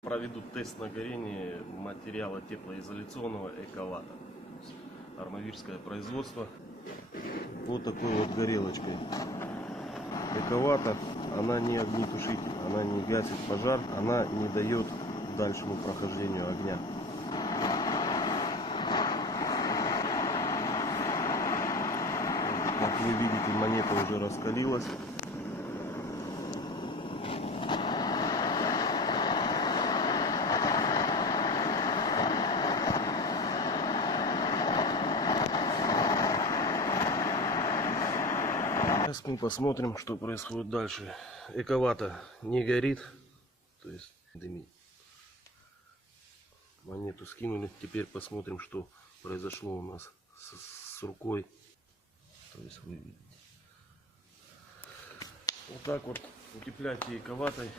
Проведут тест на горение материала теплоизоляционного Эковата. Армавирское производство. Вот такой вот горелочкой. Эковата, она не огнетушитель, она не гасит пожар, она не дает дальшему прохождению огня. Как вы видите, монета уже раскалилась. Сейчас мы посмотрим, что происходит дальше. Эковата не горит, то есть дымит. Монету скинули. Теперь посмотрим, что произошло у нас с рукой. То есть вы видите. Вот так вот утепляйте эковатой.